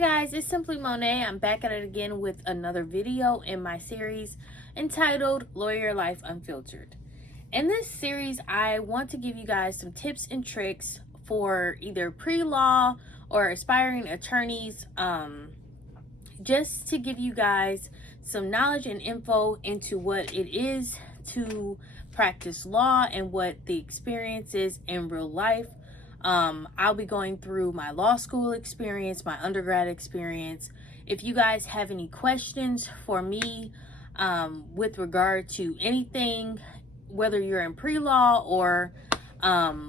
guys, it's Simply Monet. I'm back at it again with another video in my series entitled Lawyer Life Unfiltered. In this series, I want to give you guys some tips and tricks for either pre-law or aspiring attorneys, just to give you guys some knowledge and info into what it is to practice law and what the experience is in real life. I'll be going through my law school experience, my undergrad experience. If you guys have any questions for me with regard to anything, whether you're in pre-law or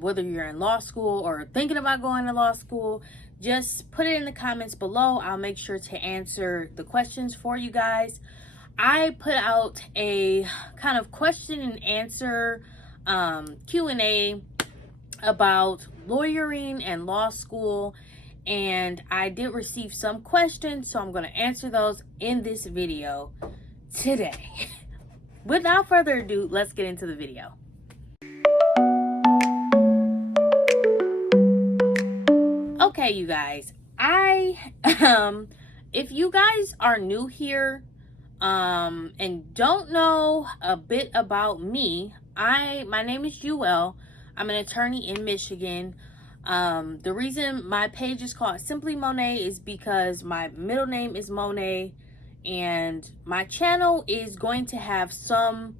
whether you're in law school or thinking about going to law school, just put it in the comments below. I'll make sure to answer the questions for you guys. I put out a kind of question and answer Q&A about lawyering and law school, and I did receive some questions, so I'm going to answer those in this video today. Without further ado, let's get into the video. Okay, you guys, if you guys are new here and don't know a bit about me, my name is Jewel. I'm an attorney in Michigan. The reason my page is called Simply Monet is because my middle name is Monet, and my channel is going to have some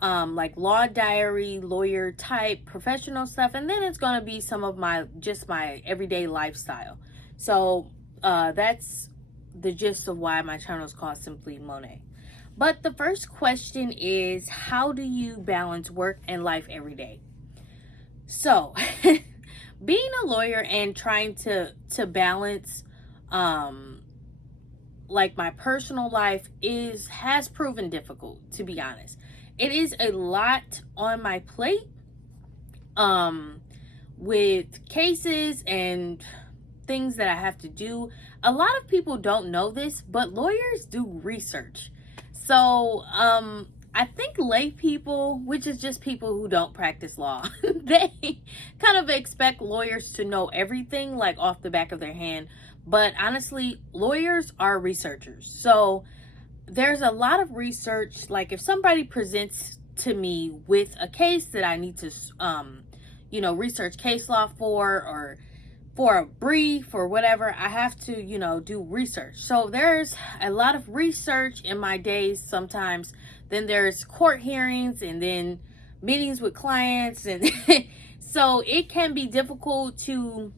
like law diary, lawyer type, professional stuff, and then it's going to be some of my everyday lifestyle. So that's the gist of why my channel is called Simply Monet. But the first question is, how do you balance work and life every day? So, being a lawyer and trying to balance, like my personal life has proven difficult, to be honest. It is a lot on my plate, with cases and things that I have to do. A lot of people don't know this, but lawyers do research. So, I think lay people, which is just people who don't practice law, they kind of expect lawyers to know everything like off the back of their hand. But honestly, lawyers are researchers. So there's a lot of research. Like if somebody presents to me with a case that I need to, research case law for, or for a brief or whatever, I have to, do research. So there's a lot of research in my days sometimes. Then there's court hearings and then meetings with clients. And so it can be difficult to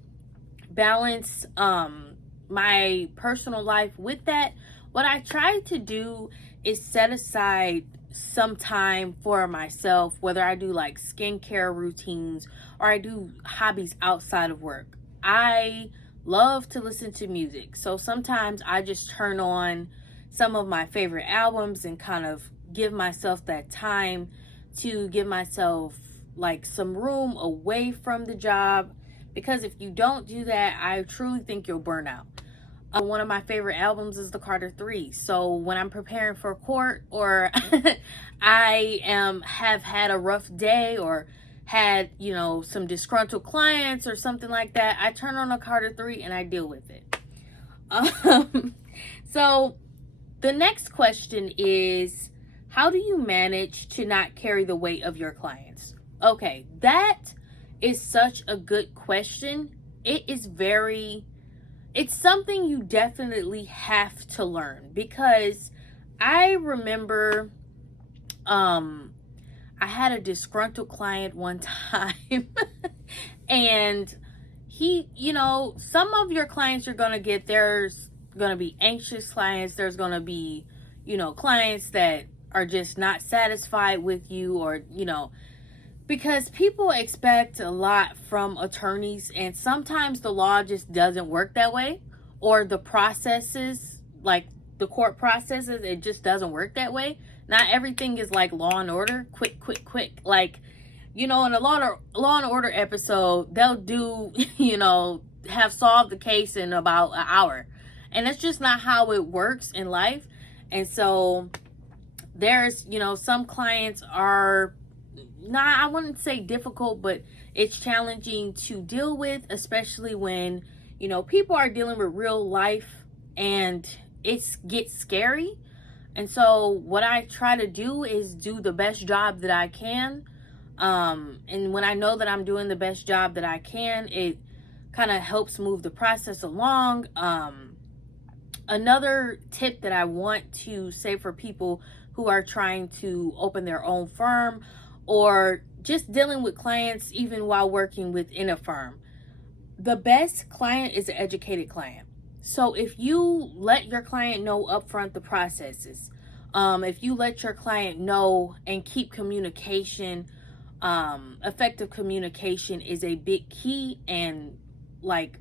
balance my personal life with that. What I try to do is set aside some time for myself, whether I do like skincare routines or I do hobbies outside of work. I love to listen to music. So sometimes I just turn on some of my favorite albums and kind of give myself that time to give myself like some room away from the job, because if you don't do that, I truly think you'll burn out. One of my favorite albums is the Carter 3. So when I'm preparing for court, or I have had a rough day or had some disgruntled clients or something like that, I turn on a Carter 3 and I deal with it. So the next question is, how do you manage to not carry the weight of your clients? Okay, that is such a good question. It's something you definitely have to learn, because I remember I had a disgruntled client one time and he, some of your clients you're going to get, there's going to be anxious clients, there's going to be, clients that are just not satisfied with you, or, because people expect a lot from attorneys, and sometimes the law just doesn't work that way, or the processes, like the court processes, it just doesn't work that way. Not everything is like Law and Order, quick. Like, in a Law and Order episode, they'll do, have solved the case in about an hour. And that's just not how it works in life. And so there's, some clients are not, I wouldn't say difficult, but it's challenging to deal with, especially when people are dealing with real life, and it gets scary. And so what I try to do is do the best job that I can. And when I know that I'm doing the best job that I can, it kind of helps move the process along. Another tip that I want to say for people who are trying to open their own firm, or just dealing with clients even while working within a firm, the best client is an educated client. So if you let your client know upfront the processes, if you let your client know and keep communication, effective communication is a big key, and like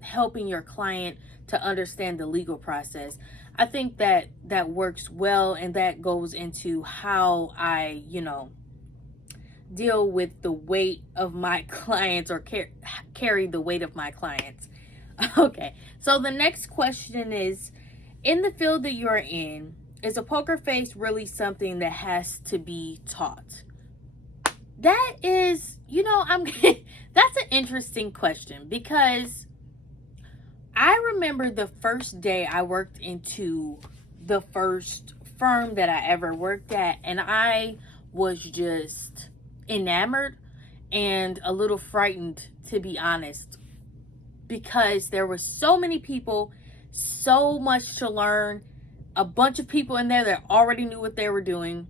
helping your client to understand the legal process. I think that that works well, and that goes into how I, deal with the weight of my clients, or carry the weight of my clients. Okay, so the next question is, in the field that you're in, is a poker face really something that has to be taught? That is, that's an interesting question, because I remember the first day I worked into the first firm that I ever worked at, and I was just enamored and a little frightened, to be honest, because there were so many people, so much to learn, a bunch of people in there that already knew what they were doing.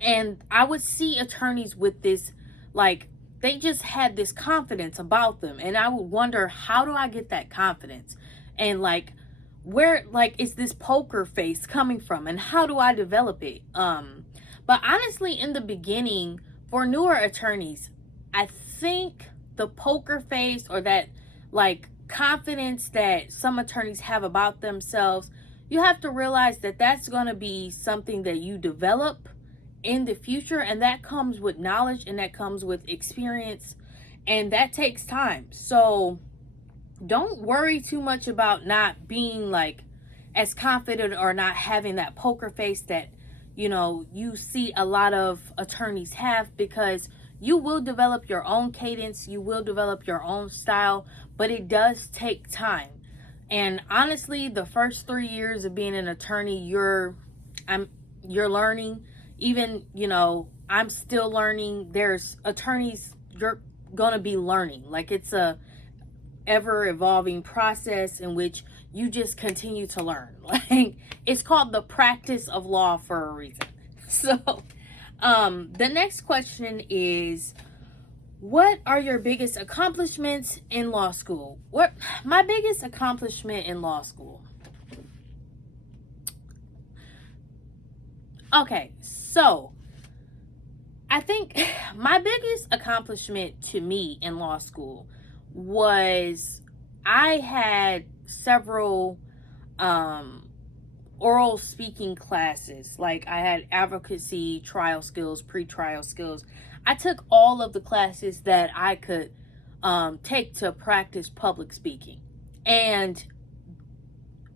And I would see attorneys with this, like, they just had this confidence about them. And I would wonder, how do I get that confidence? And where is this poker face coming from? And how do I develop it? But honestly, in the beginning, for newer attorneys, I think the poker face, or that confidence that some attorneys have about themselves, you have to realize that that's going to be something that you develop in the future, and that comes with knowledge, and that comes with experience, and that takes time. So don't worry too much about not being as confident, or not having that poker face that you see a lot of attorneys have, because you will develop your own cadence, you will develop your own style, but it does take time. And honestly, the first 3 years of being an attorney, you're learning. Even, I'm still learning. There's attorneys, you're gonna be learning. It's a ever evolving process in which you just continue to learn. It's called the practice of law for a reason. So the next question is, what are your biggest accomplishments in law school? What my biggest accomplishment in law school? Okay, so I think my biggest accomplishment to me in law school was, I had several oral speaking classes. I had advocacy, trial skills, pre-trial skills. I took all of the classes that I could take to practice public speaking. And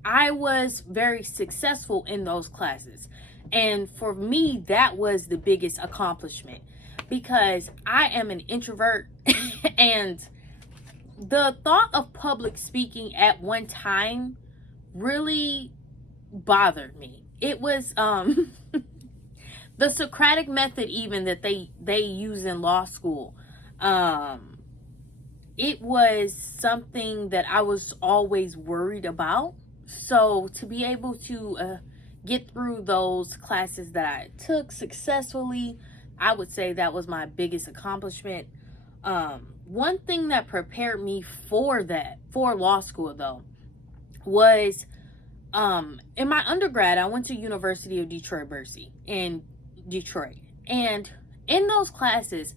I was very successful in those classes. And for me, that was the biggest accomplishment, because I am an introvert and the thought of public speaking at one time really bothered me. It was the Socratic method, even, that they use in law school. It was something that I was always worried about. So to be able to get through those classes that I took successfully, I would say that was my biggest accomplishment. One thing that prepared me for law school, though, was in my undergrad, I went to University of Detroit Mercy in Detroit. And in those classes,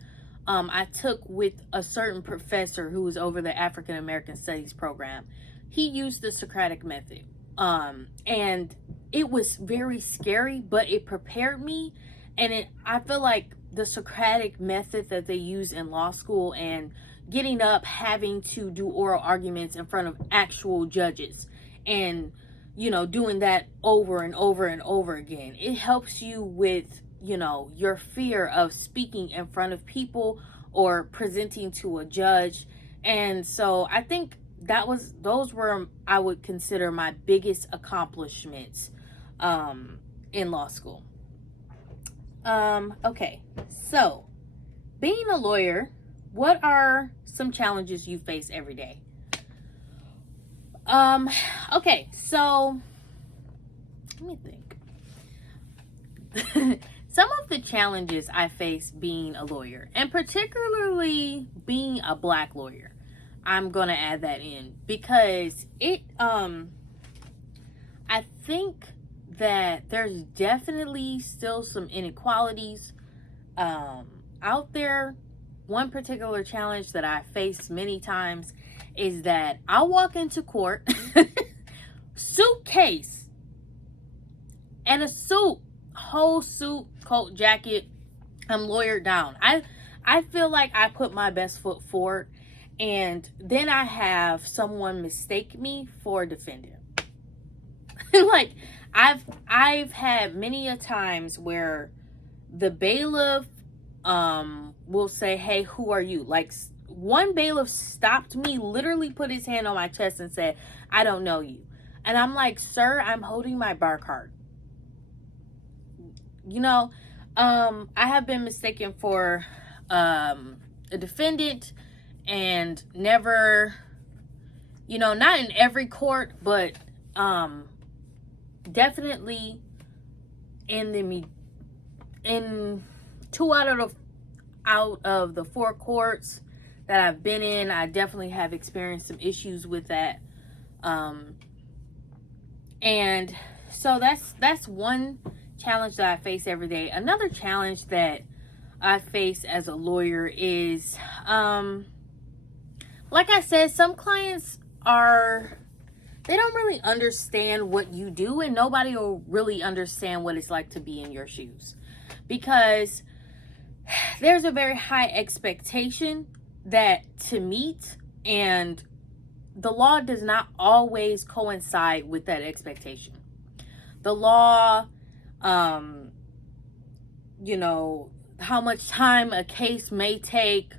I took with a certain professor who was over the African American Studies program. He used the Socratic method. And it was very scary, but it prepared me. And I feel like the Socratic method that they use in law school, and getting up, having to do oral arguments in front of actual judges, and doing that over and over and over again, it helps you with your fear of speaking in front of people or presenting to a judge. And so I think those were, I would consider, my biggest accomplishments in law school. Okay, so being a lawyer, what are some challenges you face every day? Okay, so let me think. Some of the challenges I face being a lawyer, and particularly being a Black lawyer, I'm gonna add that in because I think that there's definitely still some inequalities out there. One particular challenge that I face many times is that I'll walk into court, suitcase, and a suit, whole suit, coat, jacket. I'm lawyered down. I feel like I put my best foot forward, and then I have someone mistake me for a defendant. Like I've had many a times where the bailiff will say, "Hey, who are you?" Like one bailiff stopped me, literally put his hand on my chest and said, "I don't know you." And I'm like, "Sir, I'm holding my bar card." You know, I have been mistaken for a defendant, and never, not in every court, but definitely in 2 out of the 4 courts that I've been in, I definitely have experienced some issues with that. And so that's one challenge that I face every day. Another challenge that I face as a lawyer is, like I said, some clients they don't really understand what you do, and nobody will really understand what it's like to be in your shoes, because there's a very high expectation that to meet, and the law does not always coincide with that expectation. The law, how much time a case may take,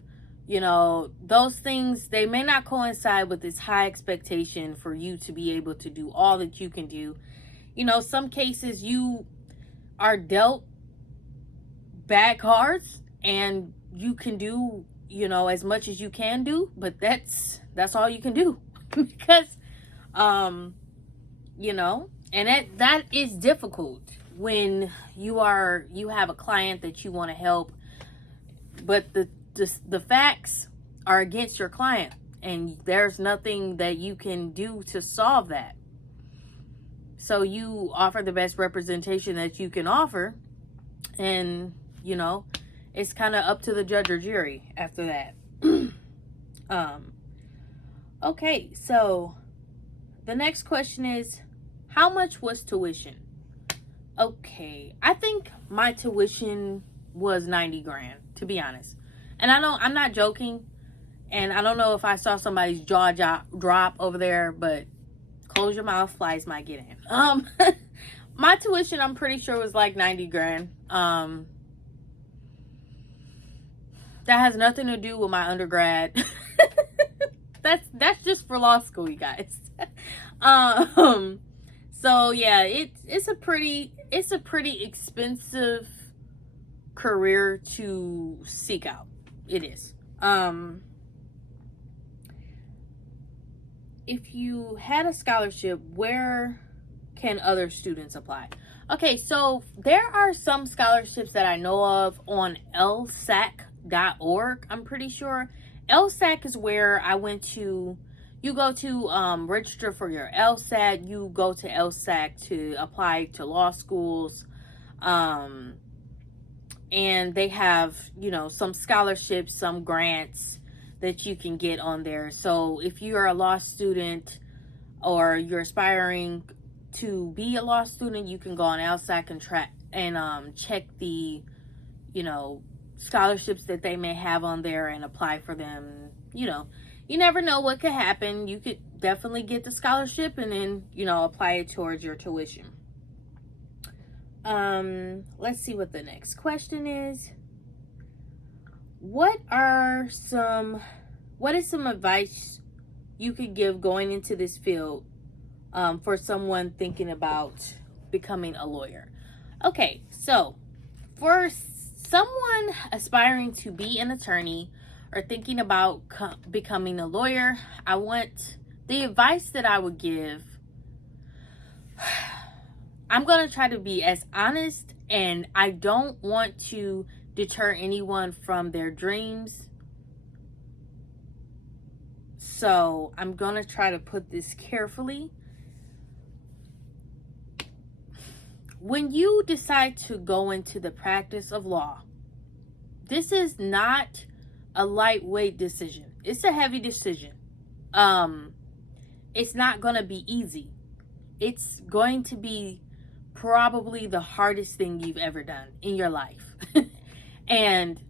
those things, they may not coincide with this high expectation for you to be able to do all that you can do. Some cases you are dealt bad cards, and you can do, as much as you can do, but that's all you can do. Because, and that is difficult when you have a client that you want to help, but the facts are against your client, and there's nothing that you can do to solve that. So you offer the best representation that you can offer, and it's kind of up to the judge or jury after that. Okay, so the next question is, how much was tuition? Okay, I think my tuition was $90,000, to be honest. And I'm not joking. And I don't know if I saw somebody's jaw drop over there, but close your mouth, flies might get in. My tuition, I'm pretty sure, was like $90,000. That has nothing to do with my undergrad. That's just for law school, you guys. So yeah, it's a pretty expensive career to seek out. It is. If you had a scholarship, where can other students apply? Okay, so there are some scholarships that I know of on lsac.org, I'm pretty sure. LSAC is where I went to. You go to register for your LSAT. You go to LSAC to apply to law schools. And they have, some scholarships, some grants that you can get on there. So if you're a law student or you're aspiring to be a law student, you can go on LSAC and check the, scholarships that they may have on there and apply for them. You never know what could happen. You could definitely get the scholarship and then, apply it towards your tuition. Let's see what the next question is. What is some advice you could give going into this field for someone thinking about becoming a lawyer? Okay, so for someone aspiring to be an attorney or thinking about becoming a lawyer, the advice that I would give, I'm going to try to be as honest, and I don't want to deter anyone from their dreams. So I'm going to try to put this carefully. When you decide to go into the practice of law, this is not a lightweight decision. It's a heavy decision. It's not going to be easy. It's going to be probably the hardest thing you've ever done in your life. And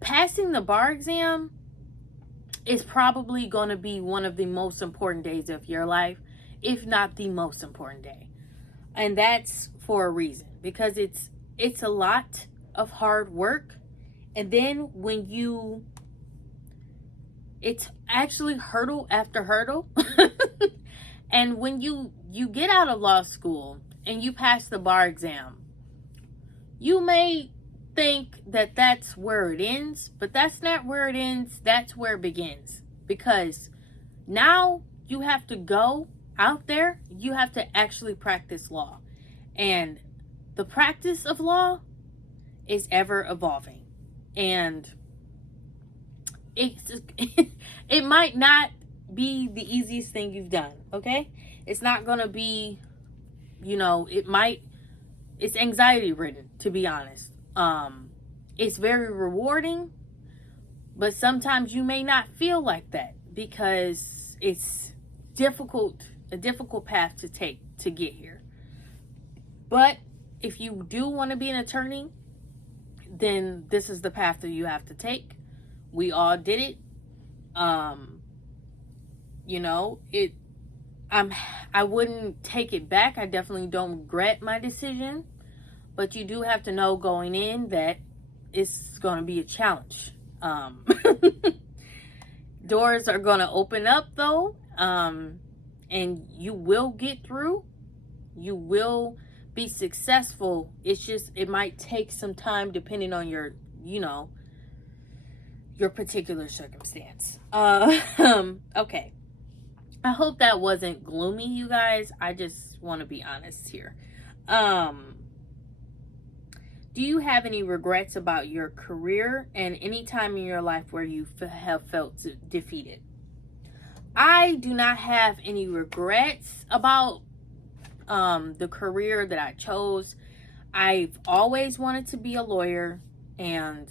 passing the bar exam is probably going to be one of the most important days of your life, if not the most important day. And that's for a reason, because it's a lot of hard work. And then it's actually hurdle after hurdle. And when you get out of law school and you pass the bar exam, you may think that that's where it ends, but that's not where it ends. That's where it begins. Because now you have to go out there, you have to actually practice law. And the practice of law is ever evolving. And it might not be the easiest thing you've done, okay? It's not going to be, it's anxiety ridden, to be honest. It's very rewarding, but sometimes you may not feel like that because it's a difficult path to take to get here. But if you do want to be an attorney, then this is the path that you have to take. We all did it. I wouldn't take it back. I definitely don't regret my decision. But you do have to know going in that it's going to be a challenge. Doors are going to open up though. And you will get through. You will be successful. It's just, it might take some time depending on your particular circumstance. Okay. I hope that wasn't gloomy, you guys. I just want to be honest here. Do you have any regrets about your career and any time in your life where you have felt defeated? I do not have any regrets about the career that I chose. I've always wanted to be a lawyer, and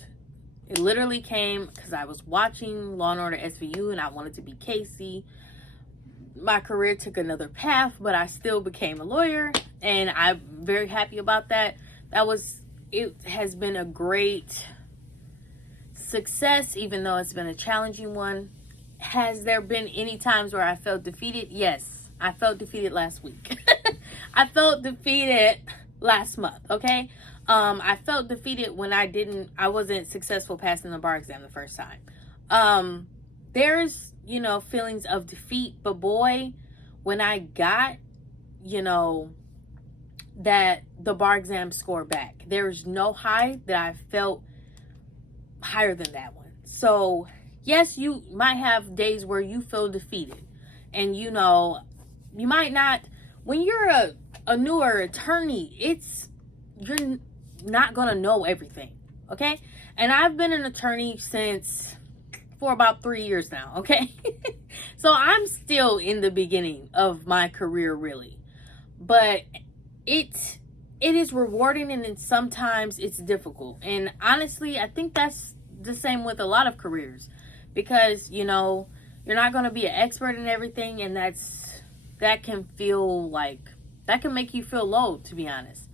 it literally came because I was watching Law & Order SVU and I wanted to be Casey. My career took another path, but I still became a lawyer, and I'm very happy about that. It has been a great success, even though it's been a challenging one. Has there been any times where I felt defeated? Yes, I felt defeated last week. I felt defeated last month, okay? I felt defeated when I wasn't successful passing the bar exam the first time. There's, feelings of defeat, but boy, when I got, that the bar exam score back, there's no high that I felt higher than that one. So yes, you might have days where you feel defeated, and you might not, when you're a newer attorney, you're not gonna know everything, okay? And I've been an attorney for about 3 years now, okay? So I'm still in the beginning of my career, really. But it is rewarding, and then sometimes it's difficult. And honestly, I think that's the same with a lot of careers, because you're not going to be an expert in everything, and that can make you feel low, to be honest.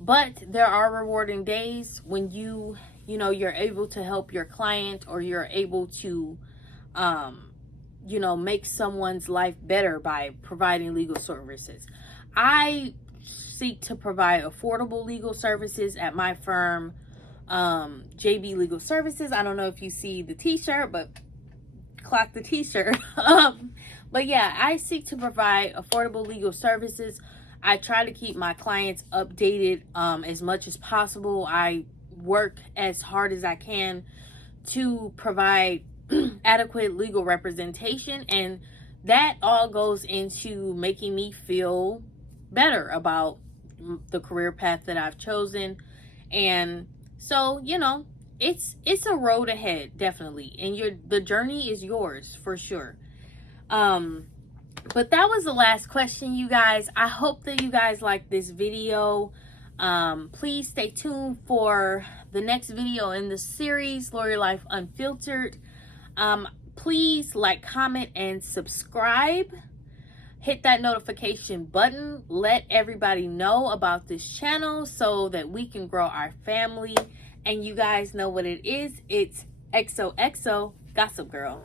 But there are rewarding days when you're able to help your client, or you're able to make someone's life better by providing legal services. I seek to provide affordable legal services at my firm, JB Legal Services. I don't know if you see the t-shirt, but clock the t-shirt. But yeah, I seek to provide affordable legal services. I try to keep my clients updated as much as possible. I work as hard as I can to provide adequate legal representation, and that all goes into making me feel better about the career path that I've chosen. And so, you know, it's a road ahead, definitely, and the journey is yours for sure. But that was the last question, you guys. I hope that you guys like this video. Please stay tuned for the next video in the series, Lawyer Life Unfiltered. Please like, comment, and subscribe. Hit that notification button. Let everybody know about this channel so that we can grow our family. And you guys know what it is. It's XOXO Gossip Girl.